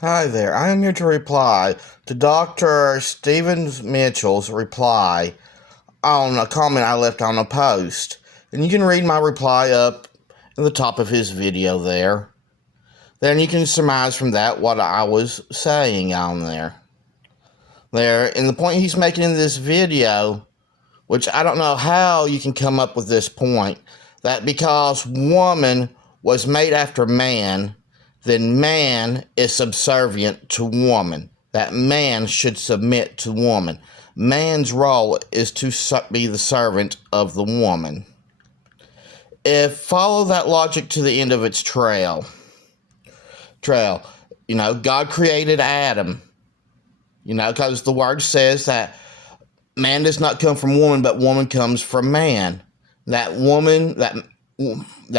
Hi there. I am here to reply to Dr. Stephen Mitchell's reply on a comment I left on a post. And you can read my reply up at the top of his video there. Then you can surmise from that what I was saying on there. And the point he's making in this video, which I don't know how you can come up with this point, that because woman was made after man, then man is subservient to woman. That man should submit to woman. Man's role is to be the servant of the woman. If follow that logic to the end of its trail, God created Adam, because the word says that man does not come from woman, but woman comes from man. That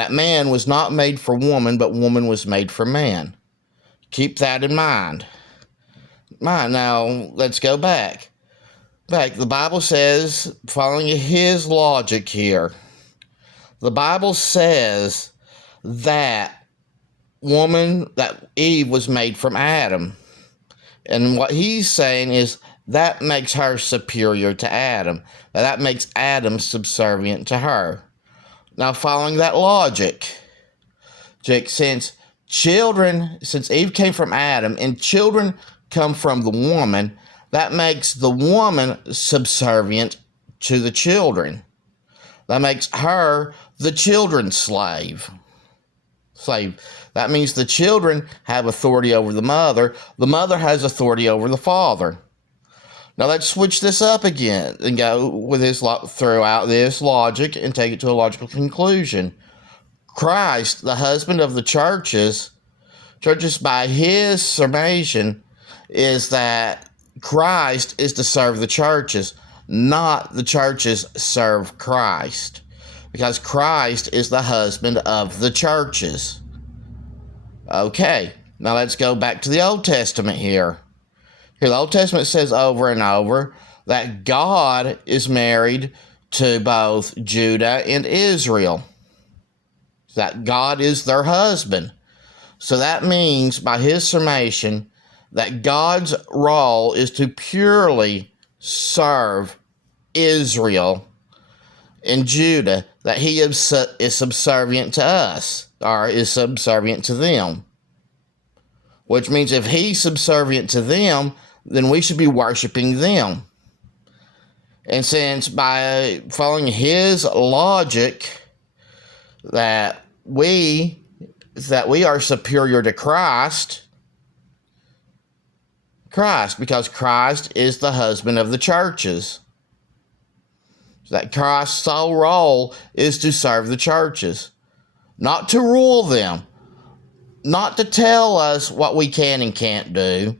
man was not made for woman, but woman was made for man. Keep that in mind. Now, let's go back. The Bible says, following his logic here, the Bible says that Eve was made from Adam. And what he's saying is that makes her superior to Adam. That makes Adam subservient to her. Now, following that logic, since Eve came from Adam and children come from the woman, that makes the woman subservient to the children. That makes her the children's slave. That means the children have authority over the mother. The mother has authority over the father. Now let's switch this up again and go with throughout this logic and take it to a logical conclusion. Christ, the husband of the churches by his summation is that Christ is to serve the churches, not the churches serve Christ, because Christ is the husband of the churches. Okay, now let's go back to the Old Testament here. The Old Testament says over and over that God is married to both Judah and Israel. That God is their husband. So that means, by his summation, that God's role is to purely serve Israel and Judah, that he is subservient to us, or is subservient to them. Which means if he's subservient to them, then we should be worshiping them. And since by following his logic that we are superior to Christ, because Christ is the husband of the churches, that Christ's sole role is to serve the churches, not to rule them, not to tell us what we can and can't do.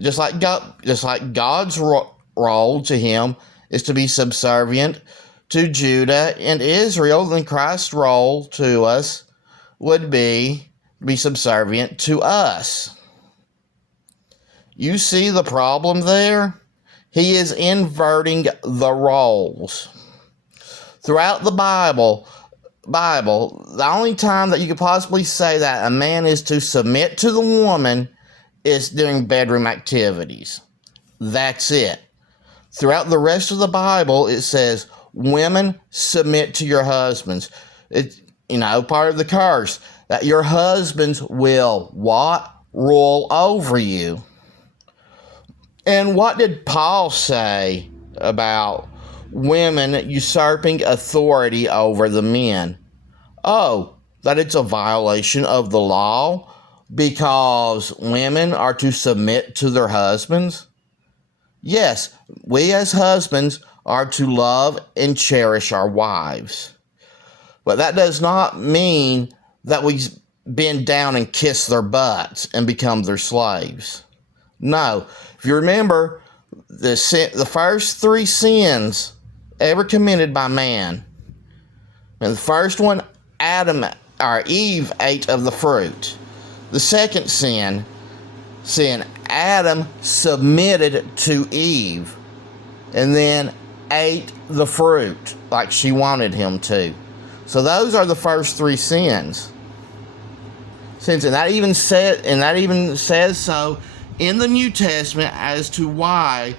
Just like God's role to him is to be subservient to Judah and Israel, then Christ's role to us would be subservient to us. You see the problem there? He is inverting the roles. Throughout the Bible, the only time that you could possibly say that a man is to submit to the woman is during bedroom activities. That's it. Throughout the rest of the Bible, it says, women, submit to your husbands. It's, part of the curse, that your husbands will what? Rule over you. And what did Paul say about women usurping authority over the men? Oh, that it's a violation of the law because women are to submit to their husbands? Yes, we as husbands are to love and cherish our wives. But that does not mean that we bend down and kiss their butts and become their slaves. No. If you remember, the first three sins ever committed by man, and the first one, Eve ate of the fruit. The second sin, Adam submitted to Eve and then ate the fruit like she wanted him to. So those are the first three sins. sins, and that even says so in the New Testament as to why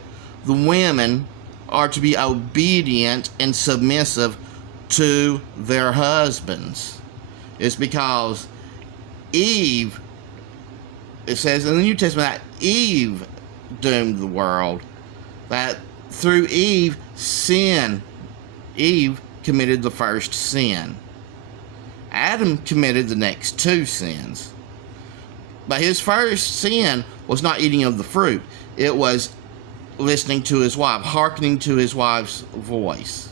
the women are to be obedient and submissive to their husbands. It's because Eve, it says in the New Testament that Eve doomed the world, that through Eve committed the first sin. Adam committed the next two sins. But his first sin was not eating of the fruit. It was listening to his wife, hearkening to his wife's voice,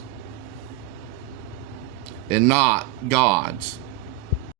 and not God's.